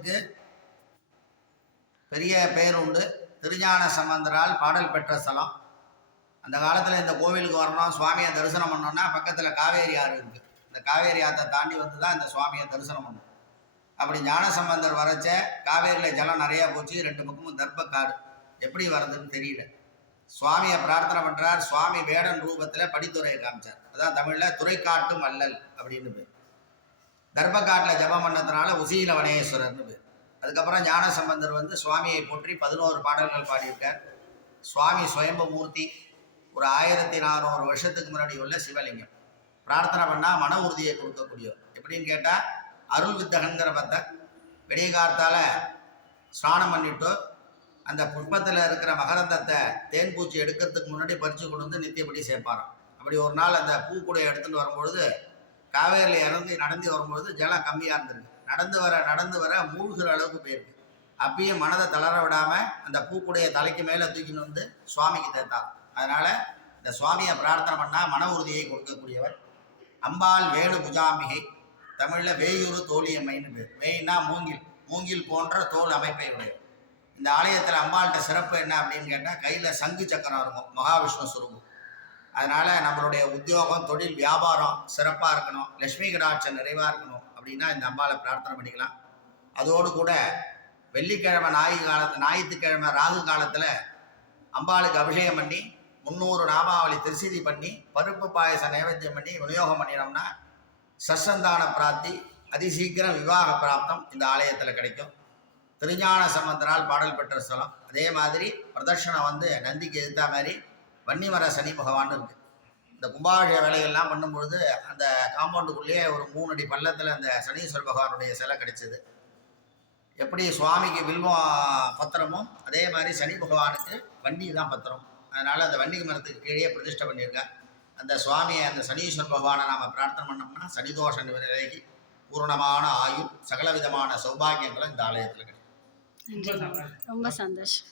ஆலயத்துக்கு பெரிய பெயர் உண்டு. திருஞான சம்பந்தரால் பாடல் பெற்ற ஸ்தலம். அந்த காலத்தில் இந்த கோவிலுக்கு வரணும் சுவாமியை தரிசனம் பண்ணோம்னா பக்கத்தில் காவேரி ஆறு இருக்குது இந்த காவேரி ஆற்றை தாண்டி வந்து தான் இந்த சுவாமியை தரிசனம் பண்ணணும் அப்படி ஞானசம்பந்தர் வரைச்ச காவேரியில் ஜலம் நிறையா போச்சு. ரெண்டு பக்கமும் தர்ப்பக்காடு. எப்படி வர்றதுன்னு தெரியல. சுவாமியை பிரார்த்தனை பண்ணுறார் சுவாமி வேடன் ரூபத்தில் படித்துறையை காமிச்சார். அதான் தமிழில் துறைக்காட்டும் அல்லல் அப்படின்னு பேர். கர்ப்பக்காட்டில் ஜபம் பண்ணதுனால உசீல வனேஸ்வரர்னு பேர். அதுக்கப்புறம் ஞானசம்பந்தர் வந்து சுவாமியை போற்றி பதினோரு பாடல்கள் பாடியிருக்கார். சுவாமி சுயம்பமூர்த்தி ஒரு ஆயிரத்தி நானூறு வருஷத்துக்கு முன்னாடி உள்ள சிவலிங்கம். பிரார்த்தனை பண்ணால் மன உறுதியை கொடுக்கக்கூடியவர். எப்படின்னு கேட்டால் அருள் வித்தகங்கிற பக்தர். விடிய காலத்தால் ஸ்நானம் பண்ணிவிட்டு அந்த புஷ்பத்தில் இருக்கிற மகரந்தத்தை தேன் பூச்சி எடுக்கிறதுக்கு முன்னாடி பறித்து கொண்டு வந்து நித்தியப்படி சேர்ப்பாராம். அப்படி ஒரு நாள் அந்த பூக்கூடையை எடுத்துகிட்டு வரும்பொழுது காவேரியில் இறங்கி நடந்து வரும்பொழுது ஜலம் கம்மியாக இருந்திருக்கு நடந்து வர நடந்து வர மூழ்கிற அளவுக்கு போயிருக்கு. அப்பயும் மனதை தளர விடாமல் அந்த பூக்குடைய தலைக்கு மேலே தூக்கின்னு வந்து சுவாமிக்கு தேத்தார். அதனால் இந்த சுவாமியை பிரார்த்தனை பண்ணால் மன உறுதியை கொடுக்கக்கூடியவர் அம்பாள் வேணு புஜாம்பிகை. தமிழில் வேயூரு தோழியம்மைன்னு பேர். வேயினா மூங்கில். மூங்கில் போன்ற தோல் அமைப்பை உடையவர். இந்த ஆலயத்தில் அம்பாள்கிட்ட சிறப்பு என்ன அப்படின்னு கேட்டால் கையில் சங்கு சக்கரம் இருக்கும். மகாவிஷ்ணு சுரூபம் அதனால் நம்மளுடைய உத்தியோகம் தொழில் வியாபாரம் சிறப்பாக இருக்கணும். லட்சுமி கடாட்சம் நிறைவாக இருக்கணும் அப்படின்னா இந்த அம்பாளை பிரார்த்தனை பண்ணிக்கலாம். அதோடு கூட வெள்ளிக்கிழமை ஞாயிறு காலத்து ஞாயிற்றுக்கிழமை ராகு காலத்தில் அம்பாளுக்கு அபிஷேகம் பண்ணி முந்நூறு நாமாவளி திருசீதி பண்ணி பருப்பு பாயச நைவேத்தியம் பண்ணி விநியோகம் பண்ணினோம்னா சசந்தான பிராப்தி அதிசீக்கிரம் விவாக பிராப்தம் இந்த ஆலயத்தில் கிடைக்கும். திருஞான சம்பந்தரால் பாடல் பெற்ற ஸ்தலம். அதே மாதிரி பிரதர்ஷனம் வந்து நந்திக்கு எதிர்த்த மாதிரி வன்னிமர சனி பகவான் இருக்கு. இந்த கும்பாபிஷேக வேலைகள்லாம் பண்ணும்பொழுது அந்த காம்பவுண்டுக்குள்ளேயே ஒரு மூணு அடி பள்ளத்தில் அந்த சனீஸ்வர பகவானுடைய சிலை கிடைச்சது. எப்படி சுவாமிக்கு வில்வம் பத்திரமோ அதே மாதிரி சனி பகவானுக்கு வன்னி தான் பத்திரம். அதனால் அந்த வன்னி மரத்துக்கு கீழே பிரதிஷ்டை பண்ணியிருக்காங்க அந்த சுவாமியை அந்த சனீஸ்வர பகவானை நாம் பிரார்த்தனை பண்ணோம்னா சனிதோஷ நிலைக்கு பூரணமான ஆயுள் சகல விதமான சௌபாகியங்களும் இந்த ஆலயத்தில் கிடைக்கும். ரொம்ப சந்தோஷம்.